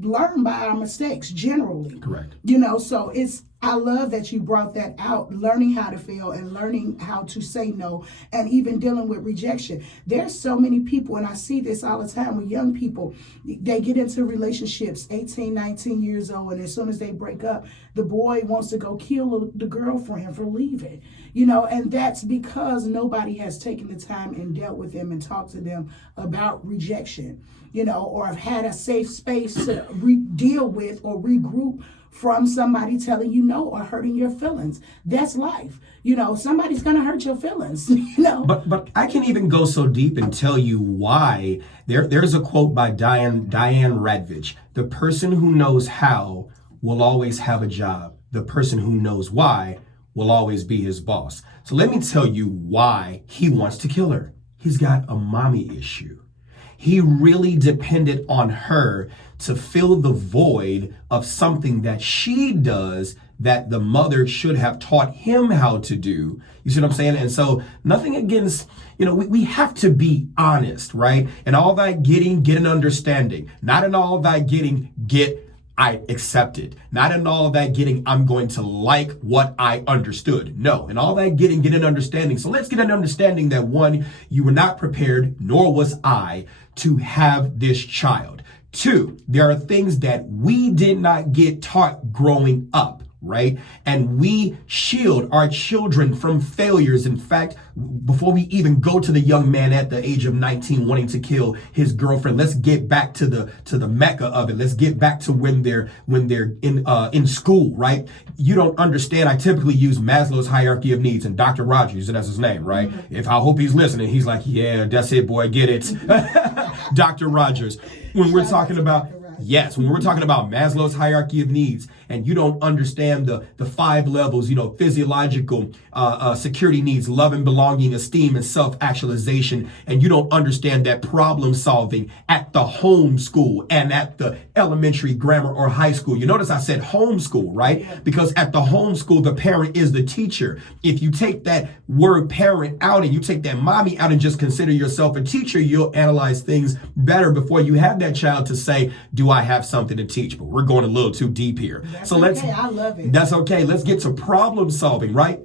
learn by our mistakes generally. Correct. So I love that you brought that out, learning how to fail and learning how to say no, and even dealing with rejection. There's so many people, and I see this all the time with young people. They get into relationships 18, 19 years old, and as soon as they break up, the boy wants to go kill the girlfriend for leaving. And that's because nobody has taken the time and dealt with them and talked to them about rejection, or have had a safe space to deal with or regroup from somebody telling you no or hurting your feelings. That's life. Somebody's going to hurt your feelings, But I can even go so deep and tell you why. There's a quote by Diane Radvich. The person who knows how will always have a job. The person who knows why will always be his boss. So let me tell you why he wants to kill her. He's got a mommy issue. He really depended on her to fill the void of something that she does that the mother should have taught him how to do. You see what I'm saying? And so nothing against, we have to be honest, right? And all thy getting, get an understanding. Not in all thy getting, I accepted. Not in all that getting, I'm going to like what I understood. No, in all that getting, get an understanding. So let's get an understanding that one, you were not prepared, nor was I, to have this child. Two, there are things that we did not get taught growing up, right? And we shield our children from failures. In fact, before we even go to the young man at the age of 19 wanting to kill his girlfriend, let's get back to the mecca of it. Let's get back to when they're in school, right? You don't understand. I typically use Maslow's hierarchy of needs, and Dr. Rogers, and that's his name, right? Mm-hmm. If I hope he's listening, he's like, yeah, that's it, boy, get it. Dr. Rogers. When we're talking about Maslow's hierarchy of needs, and you don't understand the 5 levels, physiological, security needs, love and belonging, esteem and self-actualization, and you don't understand that problem solving at the home school and at the elementary, grammar, or high school. You notice I said home school, right? Yeah. Because at the home school, the parent is the teacher. If you take that word parent out and you take that mommy out and just consider yourself a teacher, you'll analyze things better before you have that child to say, do I have something to teach? But we're going a little too deep here. That's okay. I love it. That's okay. Let's get to problem solving, right?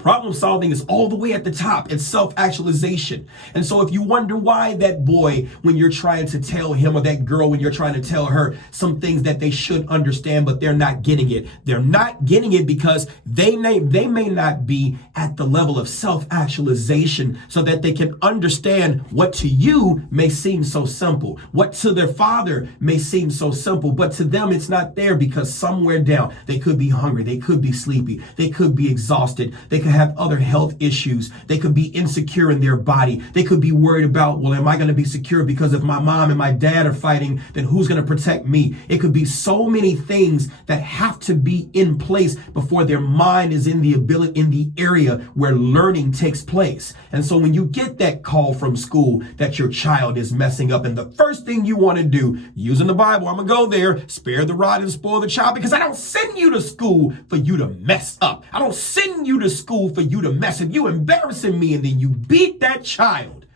Problem solving is all the way at the top. It's self-actualization. And so if you wonder why that boy, when you're trying to tell him, or that girl, when you're trying to tell her some things that they should understand, but they're not getting it. They're not getting it because they may not be at the level of self-actualization so that they can understand what to you may seem so simple, what to their father may seem so simple, but to them it's not there because somewhere down, they could be hungry, they could be sleepy, they could be exhausted, they could have other health issues. They could be insecure in their body. They could be worried about, well, am I going to be secure? Because if my mom and my dad are fighting, then who's going to protect me? It could be so many things that have to be in place before their mind is in the area where learning takes place. And so when you get that call from school that your child is messing up, and the first thing you want to do, using the Bible, I'm going to go there, spare the rod and spoil the child, because I don't send you to school for you to mess up. I don't send you to school for you to mess up. You embarrassing me, and then you beat that child.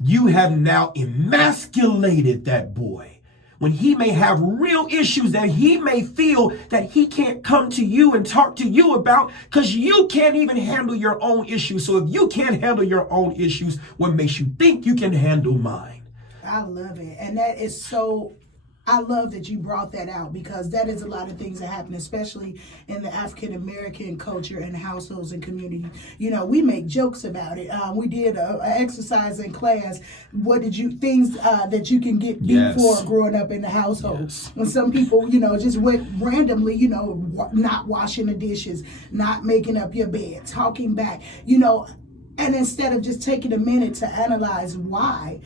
You have now emasculated that boy when he may have real issues that he may feel that he can't come to you and talk to you about because you can't even handle your own issues. So if you can't handle your own issues, what makes you think you can handle mine? I love it. And that is so, I love that you brought that out, because that is a lot of things that happen, especially in the African American culture and households and community. We make jokes about it. We did an exercise in class. Things that you can get beat for growing up in the household. Yes. When some people, just went randomly, not washing the dishes, not making up your bed, talking back, and instead of just taking a minute to analyze why,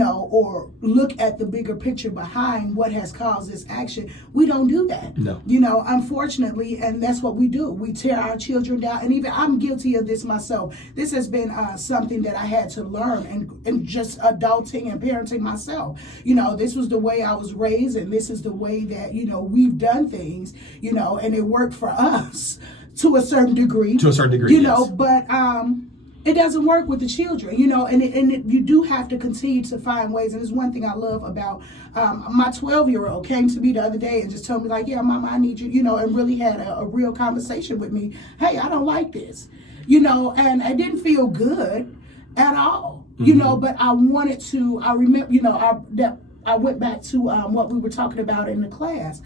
or look at the bigger picture behind what has caused this action, we don't do that. No. Unfortunately, and that's what we do. We tear our children down, and even I'm guilty of this myself. This has been something that I had to learn and just adulting and parenting myself. This was the way I was raised, and this is the way that, we've done things, and it worked for us to a certain degree. To a certain degree, yes. But it doesn't work with the children, you know, and you do have to continue to find ways. And there's one thing I love about my 12-year-old came to me the other day and just told me, like, yeah, Mama, I need you, you know, and really had a real conversation with me. Hey, I don't like this, you know, and I didn't feel good at all, you know, but I wanted to, I remember, you know, I went back to what we were talking about in the class.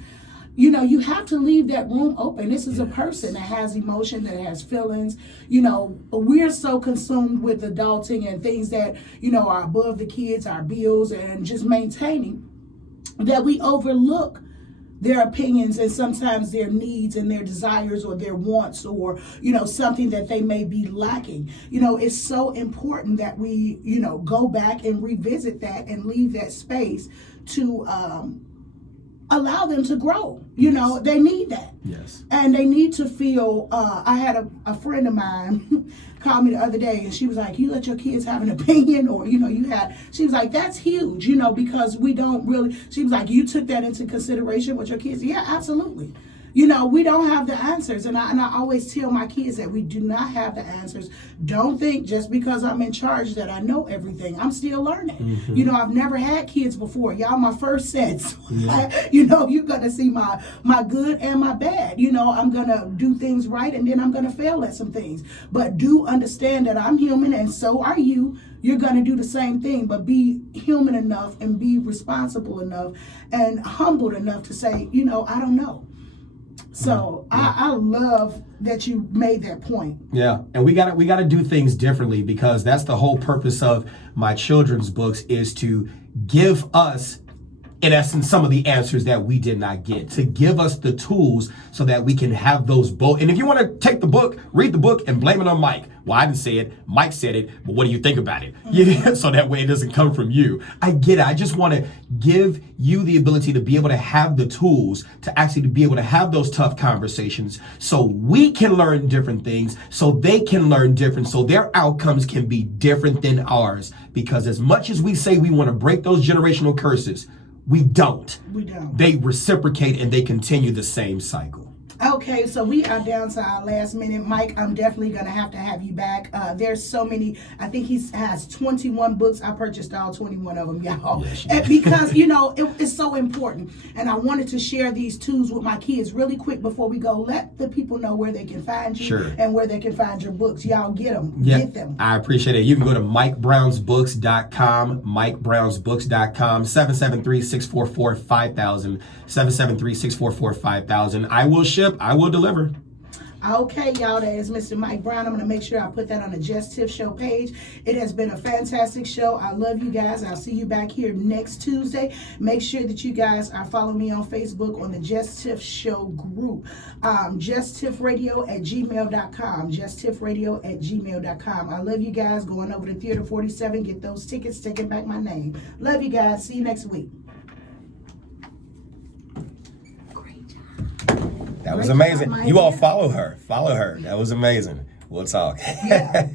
You know, you have to leave that room open. This is a person that has emotion, that has feelings. You know, we're so consumed with adulting and things that, you know, are above the kids, our bills, and just maintaining, that we overlook their opinions and sometimes their needs and their desires or their wants, or, you know, something that they may be lacking. You know, it's so important that we, you know, go back and revisit that and leave that space to allow them to grow. You know, they need that. Yes. And they need to feel, I had a friend of mine call me the other day, and she was like, you let your kids have an opinion, or, you know, she was like, that's huge, you know, because we don't really, she was like, you took that into consideration with your kids? Yeah, absolutely. You know, we don't have the answers. And I always tell my kids that we do not have the answers. Don't think just because I'm in charge that I know everything. I'm still learning. You know, I've never had kids before. Y'all my first sets. You know, you're going to see my good and my bad. You know, I'm going to do things right, and then I'm going to fail at some things. But do understand that I'm human, and so are you. You're going to do the same thing, but be human enough and be responsible enough and humbled enough to say, you know, I don't know. So I love that you made that point. Yeah, and we gotta do things differently, because that's the whole purpose of my children's books, is to give us, in essence, some of the answers that we did not get, to give us the tools so that we can have those both. And if you want to take the book, read the book, and blame it on Mike. Well, I didn't say it. Mike said it. But what do you think about it? Yeah, so that way it doesn't come from you. I get it. I just want to give you the ability to be able to have the tools to actually be able to have those tough conversations, so we can learn different things, so they can learn different, so their outcomes can be different than ours. Because as much as we say we want to break those generational curses, we don't. We don't. They reciprocate and they continue the same cycle. Okay, so we are down to our last minute. Mike, I'm definitely going to have you back. There's so many. I think he has 21 books. I purchased all 21 of them, y'all. Yes, because, you know, it's so important. And I wanted to share these tools with my kids really quick before we go. Let the people know where they can find you and where they can find your books. Y'all get them. Yep. Get them. I appreciate it. You can go to MikeBrownsBooks.com, MikeBrownsBooks.com, 773-644-5000, 773-644-5000. I will ship. I will deliver. Okay, y'all, that is Mr. Mike Brown. I'm going to make sure I put that on the Just Tiff Show page. It has been a fantastic show. I love you guys. I'll see you back here next Tuesday. Make sure that you guys are following me on Facebook on the Just Tiff Show group. JustTiffRadio@gmail.com. JustTiffRadio@gmail.com. I love you guys. Going over to Theater 47. Get those tickets. Taking back my name. Love you guys. See you next week. That was amazing. You all follow her. Follow her. That was amazing. We'll talk. Yeah.